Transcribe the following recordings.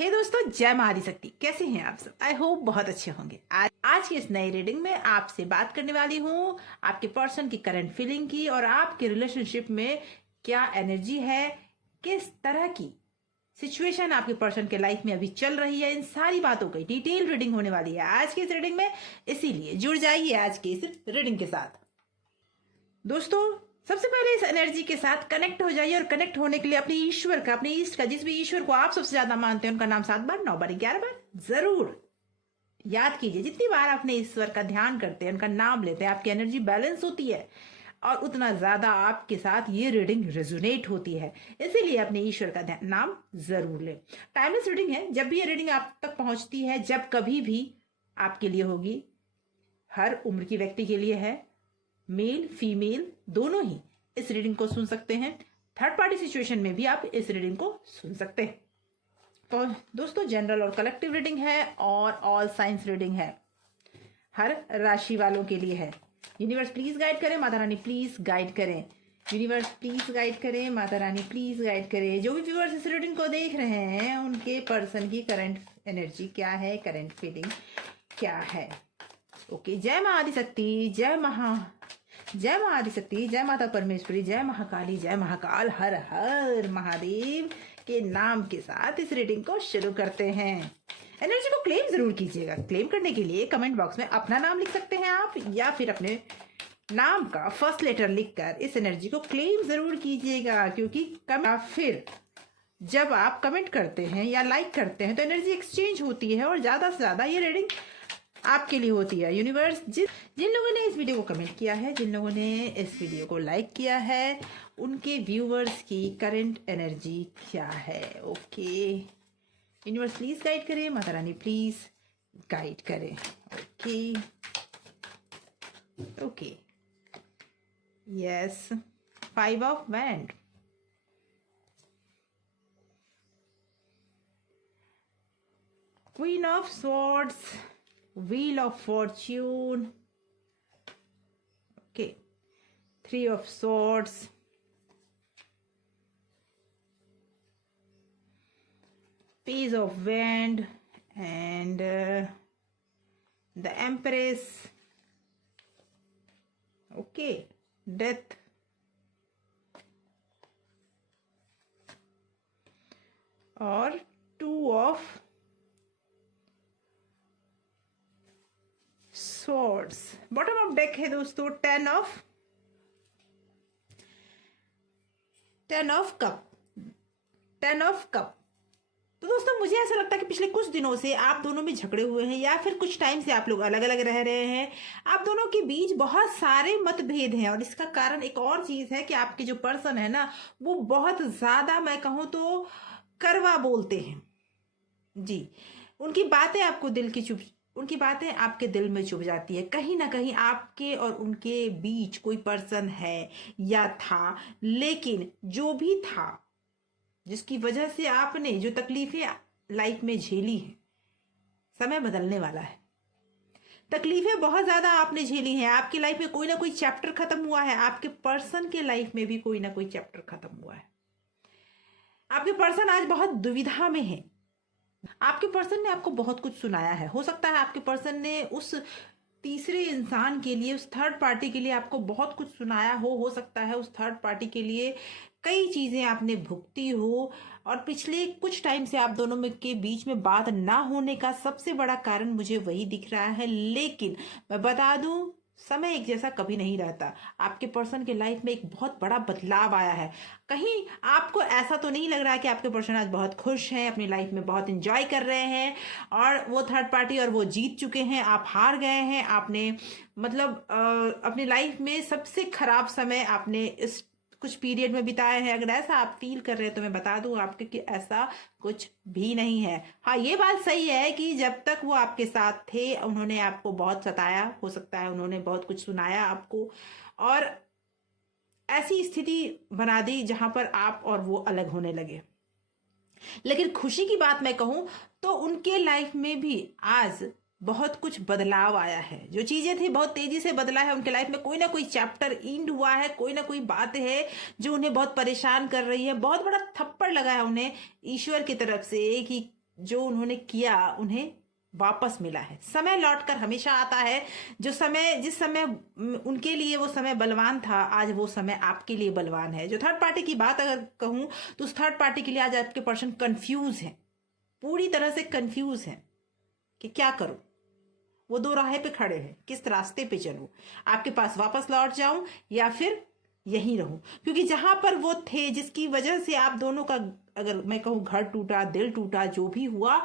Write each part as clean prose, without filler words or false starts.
हे दोस्तों, जय माँ आदिशक्ति। कैसे हैं आप सब? आई होप बहुत अच्छे होंगे। आज की इस नई रीडिंग में आपसे बात करने वाली हूँ आपके पर्सन की करंट फीलिंग की और आपके रिलेशनशिप में क्या एनर्जी है, किस तरह की सिचुएशन आपके पर्सन के लाइफ में अभी चल रही है। इन सारी बातों की डिटेल रीडिंग होने वाली है आज की इस रीडिंग में, इसीलिए जुड़ जाइए आज की इस रीडिंग के साथ। दोस्तों, सबसे पहले इस एनर्जी के साथ कनेक्ट हो जाइए और कनेक्ट होने के लिए अपने ईश्वर का, अपने ईष्ट का, जिस भी ईश्वर को आप सबसे ज्यादा मानते हैं उनका नाम 7 बार, 9 बार, 11 बार जरूर याद कीजिए। जितनी बार अपने ईश्वर का ध्यान करते हैं, उनका नाम लेते हैं, आपकी एनर्जी बैलेंस होती है और उतना ज्यादा आपके साथ ये रीडिंग रेजोनेट होती है। इसीलिए अपने ईश्वर का नाम जरूर लें। टाइमलेस रीडिंग है। जब भी ये रीडिंग आप तक पहुंचती है, जब कभी भी आपके लिए होगी, हर उम्र की व्यक्ति के लिए है। मेल फीमेल दोनों ही इस रीडिंग को सुन सकते हैं। थर्ड पार्टी सिचुएशन में भी आप इस रीडिंग को सुन सकते हैं। तो दोस्तों, जनरल और कलेक्टिव रीडिंग है और ऑल साइंस रीडिंग है, हर राशि वालों के लिए है। यूनिवर्स प्लीज गाइड करें, माता रानी प्लीज गाइड करें। यूनिवर्स प्लीज गाइड करें, माता रानी प्लीज गाइड करें। जो भी व्यूअर्स इस रीडिंग को देख रहे हैं, उनके पर्सन की करंट एनर्जी क्या है, करंट फीलिंग क्या है। ओके, जय माँ आदिशक्ति, जय माँ आदिशक्ति, जय माता परमेश्वरी, जय महाकाली, जय महाकाल, हर हर महादेव के नाम के साथ इस रीडिंग को शुरू करते हैं। एनर्जी को क्लेम जरूर कीजिएगा। क्लेम करने के लिए कमेंट बॉक्स में अपना नाम लिख सकते हैं आप, या फिर अपने नाम का फर्स्ट लेटर लिखकर इस एनर्जी को क्लेम जरूर कीजिएगा। क्योंकि फिर जब आप कमेंट करते हैं या लाइक करते हैं तो एनर्जी एक्सचेंज होती है और ज्यादा से ज्यादा ये रीडिंग आपके लिए होती है। यूनिवर्स जिन लोगों ने इस वीडियो को कमेंट किया है, जिन लोगों ने इस वीडियो को लाइक किया है, उनके व्यूअर्स की करंट एनर्जी क्या है। ओके, यूनिवर्स प्लीज गाइड करें, माता रानी प्लीज गाइड करें। Okay okay, yes, 5 of wand, queen of swords, Wheel of Fortune, okay, 3 of Swords, Page of Wand, and the Empress, okay, Death, or 2 of Swords। Bottom of deck है दोस्तों 10 of cup. तो दोस्तों, मुझे ऐसा लगता है कि पिछले कुछ दिनों से आप दोनों में झगड़े हुए हैं, या फिर कुछ टाइम से आप लोग अलग अलग रह रहे हैं। आप दोनों के बीच बहुत सारे मतभेद हैं और इसका कारण एक और चीज है कि आपके जो पर्सन है ना, वो बहुत ज्यादा, मैं कहूँ तो, कड़वा बोलते हैं जी। उनकी बातें आपके दिल में चुभ जाती है। कहीं ना कहीं आपके और उनके बीच कोई पर्सन है या था, लेकिन जो भी था, जिसकी वजह से आपने जो तकलीफें लाइफ में झेली हैं, समय बदलने वाला है। तकलीफें बहुत ज्यादा आपने झेली हैं। आपकी लाइफ में कोई ना कोई चैप्टर खत्म हुआ है, आपके पर्सन के लाइफ में भी कोई ना कोई चैप्टर खत्म हुआ है। आपके पर्सन आज बहुत दुविधा में है। आपके पर्सन ने आपको बहुत कुछ सुनाया है। हो सकता है आपके पर्सन ने उस तीसरे इंसान के लिए, उस थर्ड पार्टी के लिए आपको बहुत कुछ सुनाया हो सकता है उस थर्ड पार्टी के लिए कई चीजें आपने भुगती हो, और पिछले कुछ टाइम से आप दोनों में के बीच में बात ना होने का सबसे बड़ा कारण मुझे वही दिख रहा है। लेकिन मैं बता दूं, समय एक जैसा कभी नहीं रहता। आपके पर्सन के लाइफ में एक बहुत बड़ा बदलाव आया है। कहीं आपको ऐसा तो नहीं लग रहा है कि आपके पर्सन आज बहुत खुश हैं, अपनी लाइफ में बहुत एंजॉय कर रहे हैं, और वो थर्ड पार्टी और वो जीत चुके हैं, आप हार गए हैं। आपने मतलब अपनी लाइफ में सबसे खराब समय आपने इस कुछ पीरियड में बिताए हैं। अगर ऐसा आप फील कर रहे हैं तो मैं बता दूं आपके कि ऐसा कुछ भी नहीं है। हाँ, ये बात सही है कि जब तक वो आपके साथ थे, उन्होंने आपको बहुत सताया, हो सकता है उन्होंने बहुत कुछ सुनाया आपको, और ऐसी स्थिति बना दी जहां पर आप और वो अलग होने लगे। लेकिन खुशी की बात मैं कहूं तो उनके लाइफ में भी आज बहुत कुछ बदलाव आया है। जो चीजें थी बहुत तेजी से बदला है उनके लाइफ में। कोई ना कोई चैप्टर एंड हुआ है, कोई ना कोई बात है जो उन्हें बहुत परेशान कर रही है। बहुत बड़ा थप्पड़ लगा है उन्हें ईश्वर की तरफ से कि जो उन्होंने किया उन्हें वापस मिला है। समय लौटकर हमेशा आता है। जिस समय उनके लिए वो समय बलवान था, आज वो समय आपके लिए बलवान है। जो थर्ड पार्टी की बात अगर कहूं तो उस थर्ड पार्टी के लिए आज आपके पर्सन कंफ्यूज है, पूरी तरह से कंफ्यूज है कि क्या करूं। वो दो राहे पे खड़े हैं, किस रास्ते पे चलूं, आपके पास वापस लौट जाऊं या फिर यहीं रहूं। क्योंकि जहां पर वो थे, जिसकी वजह से आप दोनों का, अगर मैं कहूं घर टूटा, दिल टूटा, जो भी हुआ,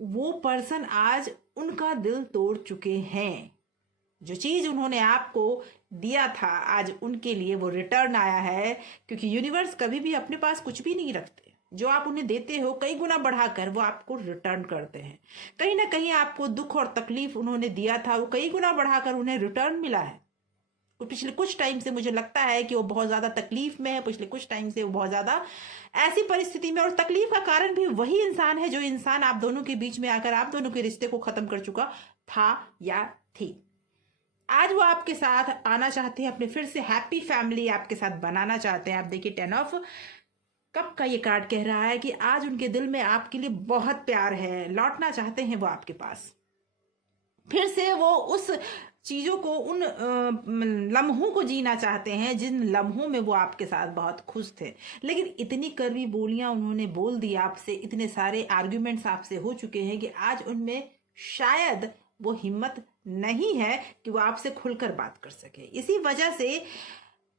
वो पर्सन आज उनका दिल तोड़ चुके हैं। जो चीज उन्होंने आपको दिया था, आज उनके लिए वो रिटर्न आया है। क्योंकि यूनिवर्स कभी भी अपने पास कुछ भी नहीं रखते। जो आप उन्हें देते हो कई गुना बढ़ाकर वो आपको रिटर्न करते हैं। कहीं ना कहीं आपको दुख और तकलीफ उन्होंने दिया था, वो कई गुना बढ़ाकर उन्हें रिटर्न मिला है। वो पिछले कुछ टाइम से मुझे लगता है कि वो बहुत ज्यादा तकलीफ में है। पिछले कुछ टाइम से वो बहुत ज्यादा ऐसी परिस्थिति में, और तकलीफ का कारण भी वही इंसान है जो इंसान आप दोनों के बीच में आकर आप दोनों के रिश्ते को खत्म कर चुका था या थी। आज वो आपके साथ आना चाहते हैं, अपने फिर से हैप्पी फैमिली आपके साथ बनाना चाहते हैं। आप देखिए 10 ऑफ कप का ये कार्ड कह रहा है कि आज उनके दिल में आपके लिए बहुत प्यार है। लौटना चाहते हैं वो आपके पास, फिर से वो उस चीजों को, उन लम्हों को जीना चाहते हैं जिन लम्हों में वो आपके साथ बहुत खुश थे। लेकिन इतनी कड़वी बोलियां उन्होंने बोल दी आपसे, इतने सारे आर्ग्यूमेंट्स आपसे हो चुके हैं कि आज उनमें शायद वो हिम्मत नहीं है कि वो आपसे खुलकर बात कर सके। इसी वजह से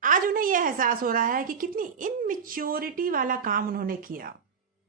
आज उन्हें यह एहसास हो रहा है कि कितनी इनमेच्योरिटी वाला काम उन्होंने किया,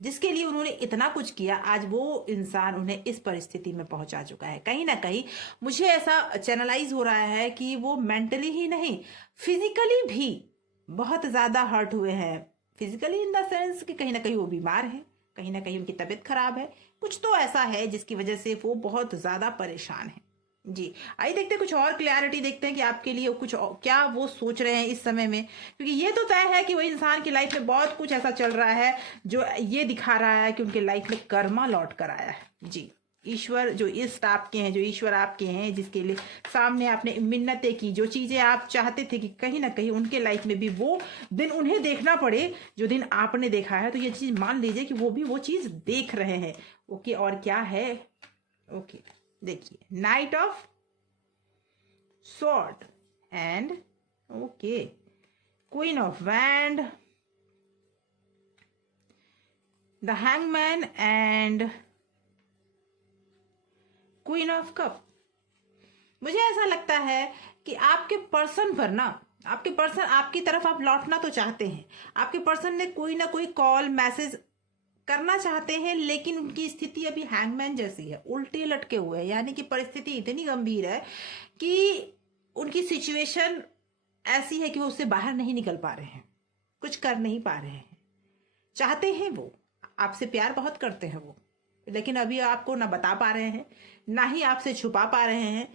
जिसके लिए उन्होंने इतना कुछ किया। आज वो इंसान उन्हें इस परिस्थिति में पहुंचा चुका है। कहीं ना कहीं मुझे ऐसा चैनलाइज हो रहा है कि वो मेंटली ही नहीं, फिजिकली भी बहुत ज्यादा हर्ट हुए हैं। फिजिकली इन द सेंस कि कहीं ना कहीं वो बीमार है, कहीं ना कहीं उनकी तबीयत खराब है, कुछ तो ऐसा है जिसकी वजह से वो बहुत ज्यादा परेशान है। जी, आइए देखते हैं कुछ और क्लैरिटी, देखते हैं कि आपके लिए कुछ क्या वो सोच रहे हैं इस समय में। क्योंकि ये तो तय है कि वो इंसान की लाइफ में बहुत कुछ ऐसा चल रहा है जो ये दिखा रहा है कि उनके लाइफ में कर्मा लौट कर आया है। जी, ईश्वर जो इष्ट आपके हैं, जो ईश्वर आपके हैं, जिसके लिए सामने आपने मिन्नतें की, जो चीजें आप चाहते थे कि कहीं ना कहीं उनके लाइफ में भी वो दिन उन्हें देखना पड़े जो दिन आपने देखा है, तो ये चीज मान लीजिए कि वो भी वो चीज देख रहे हैं। ओके, और क्या है? ओके, देखिए night of sword and okay queen of wand, the hangman and queen of cup. मुझे ऐसा लगता है कि आपके पर्सन पर ना, आपके पर्सन आपकी तरफ आप लौटना तो चाहते हैं। आपके पर्सन ने कोई ना कोई कॉल मैसेज करना चाहते हैं, लेकिन उनकी स्थिति अभी हैंगमैन जैसी है, उल्टे लटके हुए हैं। यानी कि परिस्थिति इतनी गंभीर है कि उनकी सिचुएशन ऐसी है कि वो उससे बाहर नहीं निकल पा रहे हैं, कुछ कर नहीं पा रहे हैं। चाहते हैं वो, आपसे प्यार बहुत करते हैं वो, लेकिन अभी आपको ना बता पा रहे हैं, ना ही आपसे छुपा पा रहे हैं।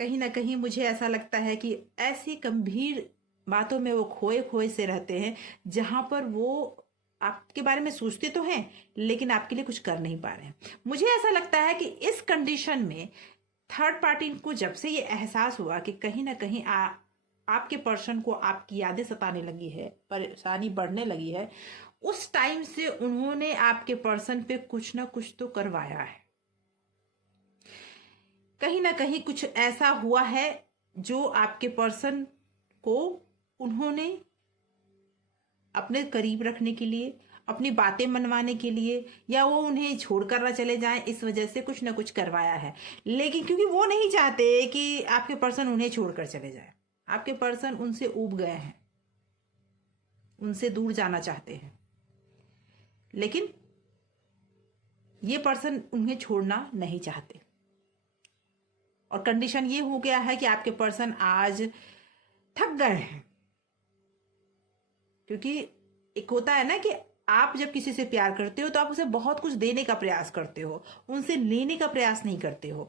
कहीं ना कहीं मुझे ऐसा लगता है कि ऐसी गंभीर बातों में वो खोए खोए से रहते हैं, जहां पर वो आपके बारे में सोचते तो हैं लेकिन आपके लिए कुछ कर नहीं पा रहे हैं। मुझे ऐसा लगता है कि इस कंडीशन में थर्ड पार्टी को जब से ये एहसास हुआ कि कहीं ना कहीं आपके पर्सन को आपकी यादें सताने लगी है, परेशानी बढ़ने लगी है, उस टाइम से उन्होंने आपके पर्सन पे कुछ ना कुछ तो करवाया है। कहीं ना कहीं कुछ ऐसा हुआ है जो आपके पर्सन को उन्होंने अपने करीब रखने के लिए, अपनी बातें मनवाने के लिए, या वो उन्हें छोड़कर ना चले जाएं, इस वजह से कुछ ना कुछ करवाया है। लेकिन क्योंकि वो नहीं चाहते कि आपके पर्सन उन्हें छोड़कर चले जाए, आपके पर्सन उनसे ऊब गए हैं, उनसे दूर जाना चाहते हैं, लेकिन ये पर्सन उन्हें छोड़ना नहीं चाहते। और कंडीशन ये हो गया है कि आपके पर्सन आज थक गए हैं। क्योंकि एक होता है ना कि आप जब किसी से प्यार करते हो तो आप उसे बहुत कुछ देने का प्रयास करते हो, उनसे लेने का प्रयास नहीं करते हो।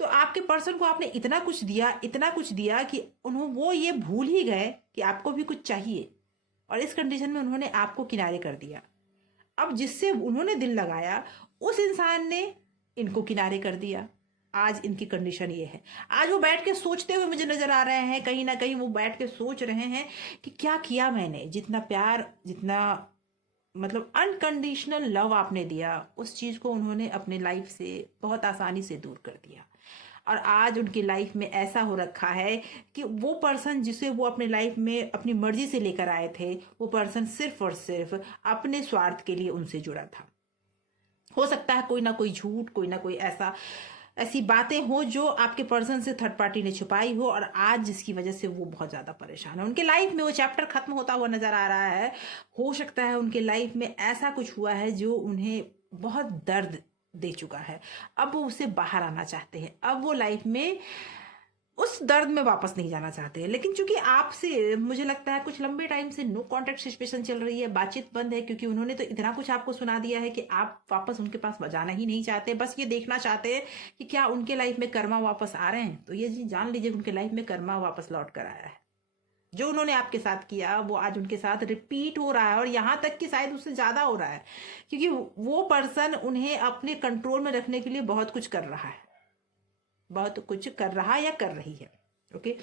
तो आपके पर्सन को आपने इतना कुछ दिया, इतना कुछ दिया कि वो ये भूल ही गए कि आपको भी कुछ चाहिए, और इस कंडीशन में उन्होंने आपको किनारे कर दिया। अब जिससे उन्होंने दिल लगाया उस इंसान ने इनको किनारे कर दिया। आज इनकी कंडीशन ये है। आज वो बैठ के सोचते हुए मुझे नजर आ रहे हैं, कहीं ना कहीं वो बैठ के सोच रहे हैं कि क्या किया मैंने, जितना प्यार, जितना मतलब अनकंडीशनल लव आपने दिया, उस चीज़ को उन्होंने अपने लाइफ से बहुत आसानी से दूर कर दिया। और आज उनकी लाइफ में ऐसा हो रखा है कि वो पर्सन जिसे वो अपने लाइफ में अपनी मर्जी से लेकर आए थे, वो पर्सन सिर्फ और सिर्फ अपने स्वार्थ के लिए उनसे जुड़ा था। हो सकता है कोई ना कोई झूठ, कोई ना कोई ऐसी बातें हो जो आपके पर्सन से थर्ड पार्टी ने छुपाई हो, और आज जिसकी वजह से वो बहुत ज्यादा परेशान है। उनके लाइफ में वो चैप्टर खत्म होता हुआ नजर आ रहा है। हो सकता है उनके लाइफ में ऐसा कुछ हुआ है जो उन्हें बहुत दर्द दे चुका है। अब वो उससे बाहर आना चाहते हैं, अब वो लाइफ में उस दर्द में वापस नहीं जाना चाहते हैं। लेकिन चूंकि आपसे मुझे लगता है कुछ लंबे टाइम से नो कांटेक्ट सिचुएशन चल रही है, बातचीत बंद है, क्योंकि उन्होंने तो इतना कुछ आपको सुना दिया है कि आप वापस उनके पास जाना ही नहीं चाहते। बस ये देखना चाहते हैं कि क्या उनके लाइफ में कर्मा वापस आ रहे हैं। तो ये जी जान लीजिए उनके लाइफ में कर्मा वापस लौट कर आया है। जो उन्होंने आपके साथ किया वो आज उनके साथ रिपीट हो रहा है, और यहां तक कि शायद उससे ज्यादा हो रहा है, क्योंकि वो पर्सन उन्हें अपने कंट्रोल में रखने के लिए बहुत कुछ कर रहा है, बहुत कुछ कर रहा या कर रही है। ओके,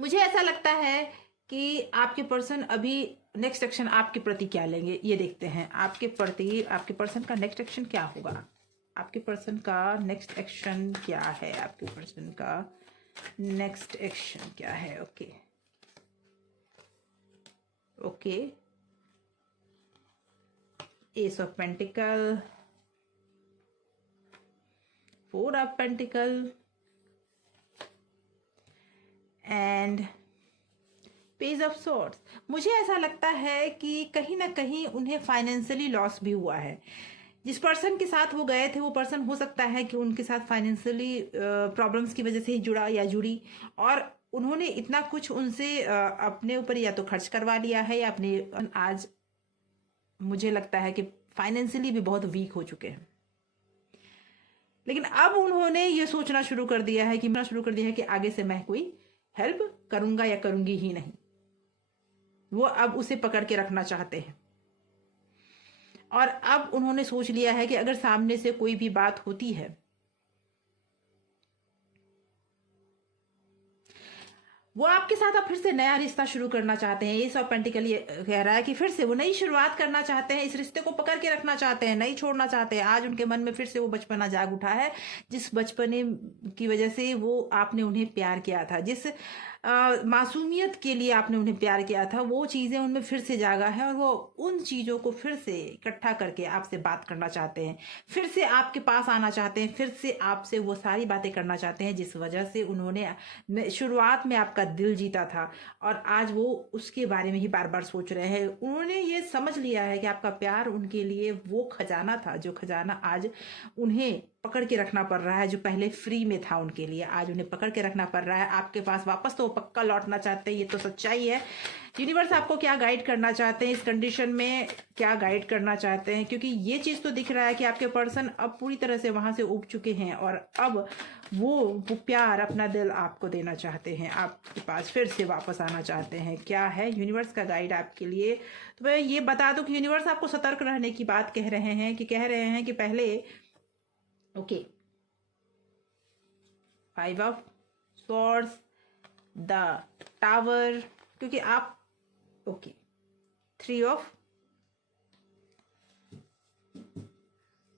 मुझे ऐसा लगता है कि आपके पर्सन अभी नेक्स्ट एक्शन आपके प्रति क्या लेंगे, ये देखते हैं। आपके प्रति आपके पर्सन का नेक्स्ट एक्शन क्या होगा? आपके पर्सन का नेक्स्ट एक्शन क्या है? आपके पर्सन का नेक्स्ट एक्शन क्या है? Okay okay, S of pentacle, four of pentacle and page of swords. मुझे ऐसा लगता है कि कहीं ना कहीं उन्हें फाइनेंशियली लॉस भी हुआ है। जिस पर्सन के साथ वो गए थे वो पर्सन हो सकता है कि उनके साथ फाइनेंशियली प्रॉब्लम्स की वजह से ही जुड़ा या जुड़ी, और उन्होंने इतना कुछ उनसे अपने ऊपर या तो खर्च करवा लिया है या अपने आज मुझे लगता है कि फाइनेंशियली भी बहुत वीक हो चुके हैं। लेकिन अब उन्होंने ये सोचना शुरू कर दिया है कि आगे से मैं कोई हेल्प करूंगा या करूंगी ही नहीं। वो अब उसे पकड़ के रखना चाहते हैं, और अब उन्होंने सोच लिया है कि अगर सामने से कोई भी बात होती है, वो आपके साथ अब फिर से नया रिश्ता शुरू करना चाहते हैं। ये सब पेंटिकल ये कह रहा है कि फिर से वो नई शुरुआत करना चाहते हैं, इस रिश्ते को पकड़ के रखना चाहते हैं, नहीं छोड़ना चाहते हैं। आज उनके मन में फिर से वो बचपना जाग उठा है, जिस बचपने की वजह से वो आपने उन्हें प्यार किया था, जिस मासूमियत के लिए आपने उन्हें प्यार किया था, वो चीज़ें उनमें फिर से जागा है, और वो उन चीज़ों को फिर से इकट्ठा करके आपसे बात करना चाहते हैं, फिर से आपके पास आना चाहते हैं, फिर से आपसे वो सारी बातें करना चाहते हैं जिस वजह से उन्होंने शुरुआत में आपका दिल जीता था, और आज वो उसके बारे में ही बार बार सोच रहे हैं। उन्होंने ये समझ लिया है कि आपका प्यार उनके लिए वो खजाना था, जो खजाना आज उन्हें पकड़ के रखना पड़ रहा है, जो पहले फ्री में था उनके लिए, आज उन्हें पकड़ के रखना पड़ रहा है आपके पास वापस। तो वो पक्का लौटना चाहते हैं, ये तो सच्चाई है। यूनिवर्स आपको क्या गाइड करना चाहते हैं इस कंडीशन में, क्या गाइड करना चाहते हैं, क्योंकि ये चीज़ तो दिख रहा है कि आपके पर्सन अब पूरी तरह से वहां से उब चुके हैं, और अब वो प्यार, अपना दिल आपको देना चाहते हैं, आपके पास फिर से वापस आना चाहते हैं। क्या है यूनिवर्स का गाइड आपके लिए? तो मैं ये बता दूं कि यूनिवर्स आपको सतर्क रहने की बात कह रहे हैं कि पहले okay, five of swords, the tower, क्योंकि आप ओके, थ्री ऑफ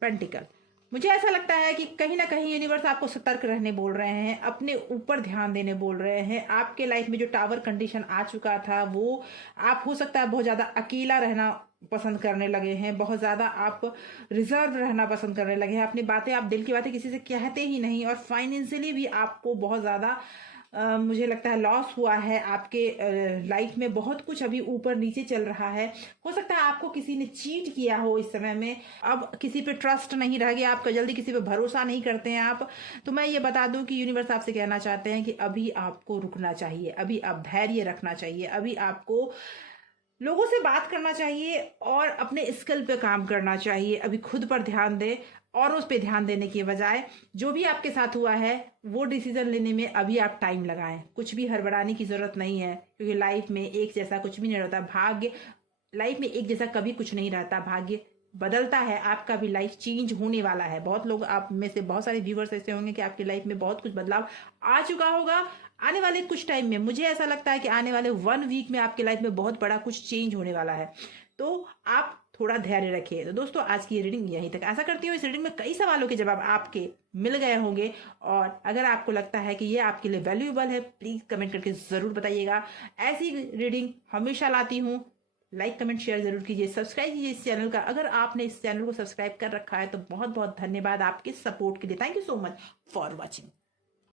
पेंटिकल। मुझे ऐसा लगता है कि कहीं ना कहीं यूनिवर्स आपको सतर्क रहने बोल रहे हैं, अपने ऊपर ध्यान देने बोल रहे हैं। आपके लाइफ में जो टावर कंडीशन आ चुका था, वो आप हो सकता है बहुत ज़्यादा अकेला रहना पसंद करने लगे हैं, बहुत ज़्यादा आप रिजर्व रहना पसंद करने लगे हैं, अपनी बातें, आप दिल की बातें किसी से कहते ही नहीं, और फाइनेंशियली भी आपको बहुत ज़्यादा मुझे लगता है लॉस हुआ है। आपके लाइफ में बहुत कुछ अभी ऊपर नीचे चल रहा है। हो सकता है आपको किसी ने चीट किया हो इस समय में, अब किसी पे ट्रस्ट नहीं रह गया आपका, जल्दी किसी पे भरोसा नहीं करते हैं आप। तो मैं ये बता दूं कि यूनिवर्स आपसे कहना चाहते हैं कि अभी आपको रुकना चाहिए, अभी आप धैर्य रखना चाहिए, अभी आपको लोगों से बात करना चाहिए और अपने स्किल पे काम करना चाहिए। अभी खुद पर ध्यान दे, और उस पे ध्यान देने के बजाय जो भी आपके साथ हुआ है वो डिसीजन लेने में अभी आप टाइम लगाएं। कुछ भी हड़बड़ाने की जरूरत नहीं है, क्योंकि लाइफ में एक जैसा कुछ भी नहीं रहता। भाग्य, लाइफ में एक जैसा कभी कुछ नहीं रहता, भाग्य बदलता है। आपका भी लाइफ चेंज होने वाला है। बहुत लोग, आप में से बहुत सारे व्यूवर्स ऐसे होंगे कि आपकी लाइफ में बहुत कुछ बदलाव आ चुका होगा। आने वाले कुछ टाइम में, मुझे ऐसा लगता है कि आने वाले 1 वीक में आपकी लाइफ में बहुत बड़ा कुछ चेंज होने वाला है। तो आप थोड़ा धैर्य रखिए। तो दोस्तों आज की ये रीडिंग यहीं तक। आशा करती हूँ इस रीडिंग में कई सवालों के जवाब आपके मिल गए होंगे, और अगर आपको लगता है कि ये आपके लिए वैल्यूएबल है, प्लीज कमेंट करके जरूर बताइएगा। ऐसी रीडिंग हमेशा लाती हूँ। लाइक कमेंट शेयर जरूर कीजिए, सब्सक्राइब कीजिए इस चैनल का। अगर आपने इस चैनल को सब्सक्राइब कर रखा है तो बहुत बहुत धन्यवाद आपके सपोर्ट के लिए। Thank you so much for watching.